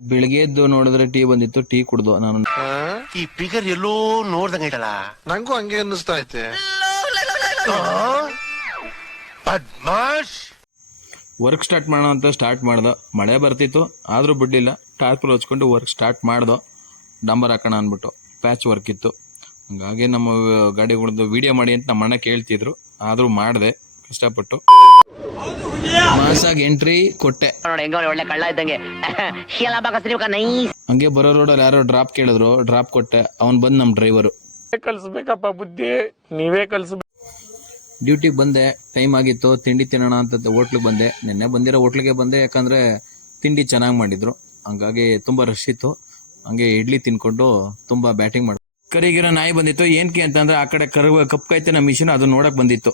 ಬೆಳಿಗ್ಗೆ ಎದ್ದು ನೋಡಿದ್ರೆ ಟೀ ಬಂದಿತ್ತು, ಟೀ ಕುಡ್ದು ನಾನು. ಈ ಫಿಗರ್ ಎಲ್ಲೋ ನೋಡ್ದಂಗ ಐತಲ್ಲ, ನಂಗೂ ಹಂಗೆ ಅನ್ನಿಸ್ತಾ ಐತೆ. ವರ್ಕ್ ಸ್ಟಾರ್ಟ್ ಮಾಡೋಣ ಅಂತ ಸ್ಟಾರ್ಟ್ ಮಾಡ್ದೋ, ಮಳೆ ಬರ್ತಿತ್ತು ಆದ್ರೂ ಬಿಡ್ಲಿಲ್ಲ. ಟಾರ್ಪಲ್ ಹಚ್ಕೊಂಡು ವರ್ಕ್ ಸ್ಟಾರ್ಟ್ ಮಾಡ್ದೋ, ಡಂಬರ್ ಹಾಕೋಣ ಅಂದ್ಬಿಟ್ಟು. ಪ್ಯಾಚ್ ವರ್ಕ್ ಇತ್ತು, ಹಂಗಾಗಿ ನಮ್ಮ ಗಾಡಿಗಳದ್ದು ವಿಡಿಯೋ ಮಾಡಿ ಅಂತ ನಮ್ಮ ಅಣ್ಣ ಕೇಳ್ತಿದ್ರು, ಆದ್ರೂ ಮಾಡಿದೆ ಕಷ್ಟಪಟ್ಟು. ಮಾಸಾಗಿ ಎಂಟ್ರಿ ಕೊಟ್ಟೆ. ಹಂಗೆ ಬರೋ ರೋಡಲ್ಲಿ ಯಾರೋ ಡ್ರಾಪ್ ಕೇಳಿದ್ರು, ಡ್ರಾಪ್ ಕೊಟ್ಟೆ. ಅವ್ನು ಬಂದ್ ನಮ್ ಡ್ರೈವರು. ಕಲ್ಸ್ಬೇಕಪ್ಪ ಬುದ್ಧಿ, ನೀವೇ ಕಲ್ಸ್ಬೇಕು. ಡ್ಯೂಟಿಗೆ ಬಂದೆ, ಟೈಮ್ ಆಗಿತ್ತು. ತಿಂಡಿ ತಿನ್ನೋಣ ಅಂತ ಹೋಟ್ಲಿಗೆ ಬಂದೆ. ನಿನ್ನೆ ಬಂದಿರೋ ಹೋಟ್ಲಿಗೆ ಬಂದೆ, ಯಾಕಂದ್ರೆ ತಿಂಡಿ ಚೆನ್ನಾಗಿ ಮಾಡಿದ್ರು, ಹಂಗಾಗಿ ತುಂಬಾ ರಶ್ ಇತ್ತು. ಹಂಗೆ ಇಡ್ಲಿ ತಿನ್ಕೊಂಡು ತುಂಬಾ ಬ್ಯಾಟಿಂಗ್ ಮಾಡ. ಕರಿಗಿರೋ ನಾಯಿ ಬಂದಿತ್ತು. ಏನ್ಕೆ ಅಂತಂದ್ರೆ ಆ ಕಡೆ ಕಪ್ಪು ಕಾಯ್ತಿನ ಮಿಷಿನ್, ಅದು ನೋಡಕ್ ಬಂದಿತ್ತು.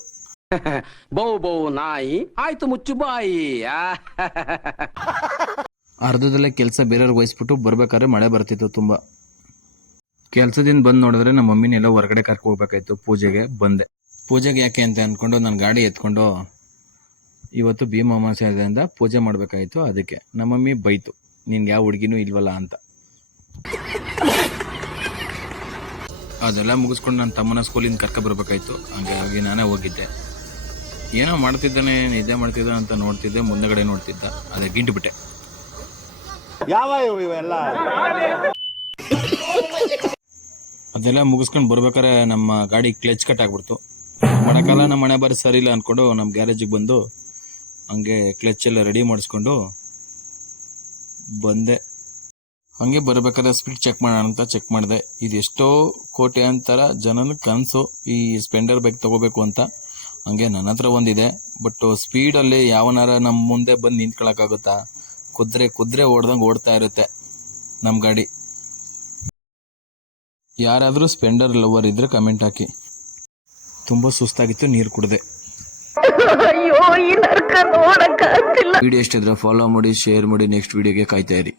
ಬೌ ಬೌ ನಾಯಿ ಆಯ್ತು ಮುಚ್ಚು ಬಾಯಿ. ಅರ್ಧದಲ್ಲೇ ಕೆಲಸ ಬೇರೆಯವ್ರಿಗೆ ವಹಿಸ್ಬಿಟ್ಟು ಬರ್ಬೇಕಾದ್ರೆ ಮಳೆ ಬರ್ತಿತ್ತು ತುಂಬಾ. ಕೆಲ್ಸದಿಂದ ಬಂದ್ ನೋಡಿದ್ರೆ ನಮ್ಮ ಮಮ್ಮಿನೆಲ್ಲ ಹೊರಗಡೆ ಕರ್ಕೊ ಹೋಗ್ಬೇಕಾಯ್ತು. ಪೂಜೆಗೆ ಬಂದೆ. ಪೂಜೆಗೆ ಯಾಕೆ ಅಂತ ಅನ್ಕೊಂಡು ನಾನು ಗಾಡಿ ಎತ್ಕೊಂಡು, ಇವತ್ತು ಭೀಮ ಅಮಾವಾಸ್ಯೆ ಆದ್ರಿಂದ ಪೂಜೆ ಮಾಡ್ಬೇಕಾಯ್ತು. ಅದಕ್ಕೆ ನಮ್ಮ ಮಮ್ಮಿ ಬೈತು, ನಿನ್ಗೆ ಯಾವ ಹುಡುಗಿನೂ ಇಲ್ವಲ್ಲ ಅಂತ. ಅದೆಲ್ಲ ಮುಗಿಸ್ಕೊಂಡು ನನ್ನ ತಮ್ಮನ ಸ್ಕೂಲಿಂದ ಕರ್ಕ ಬರ್ಬೇಕಾಯ್ತು. ಹಾಗಾಗಿ ನಾನೇ ಹೋಗಿದ್ದೆ. ಏನೋ ಮಾಡ್ತಿದ್ದಾನೆ, ನಿದ್ದೆ ಮಾಡ್ತಿದ್ದ ಅಂತ ನೋಡ್ತಿದ್ದೆ, ಮುಂದೆಗಡೆ ನೋಡ್ತಿದ್ದ, ಅದೇ ಗಿಂಟು ಬಿಟ್ಟೆ. ಅದೆಲ್ಲ ಮುಗಿಸ್ಕೊಂಡು ಬರ್ಬೇಕಾರೆ ನಮ್ಮ ಗಾಡಿ ಕ್ಲಚ್ ಕಟ್ ಆಗ್ಬಿಡ್ತು. ಮಳೆಕಾಲ ನಮ್ಮ ಮನೆ ಬಾರಿ ಸರಿ ಇಲ್ಲ ಅನ್ಕೊಂಡು ನಮ್ಮ ಗ್ಯಾರೇಜಿಗೆ ಬಂದು ಹಂಗೆ ಕ್ಲಚ್ ಎಲ್ಲ ರೆಡಿ ಮಾಡಿಸ್ಕೊಂಡು ಬಂದೆ. ಹಂಗೆ ಬರ್ಬೇಕಾದ್ರೆ ಸ್ಪೀಡ್ ಚೆಕ್ ಮಾಡೋಣ ಅಂತ ಚೆಕ್ ಮಾಡಿದೆ. ಇದೆಷ್ಟೋ ಕೋಟ್ಯಾಂತರ ಜನನ ಕನಸು ಈ ಸ್ಪೆಂಡರ್ ಬೈಕ್ ತಗೋಬೇಕು ಅಂತ. ಹಂಗೆ ನನ್ನ ಹತ್ರ ಒಂದಿದೆ, ಬಟ್ ಸ್ಪೀಡಲ್ಲಿ ಯಾವನಾರ ನಮ್ಮ ಮುಂದೆ ಬಂದು ನಿಂತ್ಕೊಳಕ್ಕಾಗುತ್ತಾ? ಕುದ್ರೆ ಓಡ್ದಂಗೆ ಓಡ್ತಾ ಇರುತ್ತೆ ನಮ್ಮ ಗಾಡಿ. ಯಾರಾದರೂ ಸ್ಪೆಂಡರ್ ಲವರ್ ಇದ್ರೆ ಕಮೆಂಟ್ ಹಾಕಿ. ತುಂಬ ಸುಸ್ತಾಗಿತ್ತು, ನೀರು ಕುಡಿದೆ. ವಿಡಿಯೋ ಇಷ್ಟ ಇದ್ರೆ ಫಾಲೋ ಮಾಡಿ, ಶೇರ್ ಮಾಡಿ, ನೆಕ್ಸ್ಟ್ ವಿಡಿಯೋಗೆ ಕಾಯ್ತಾ ಇರಿ.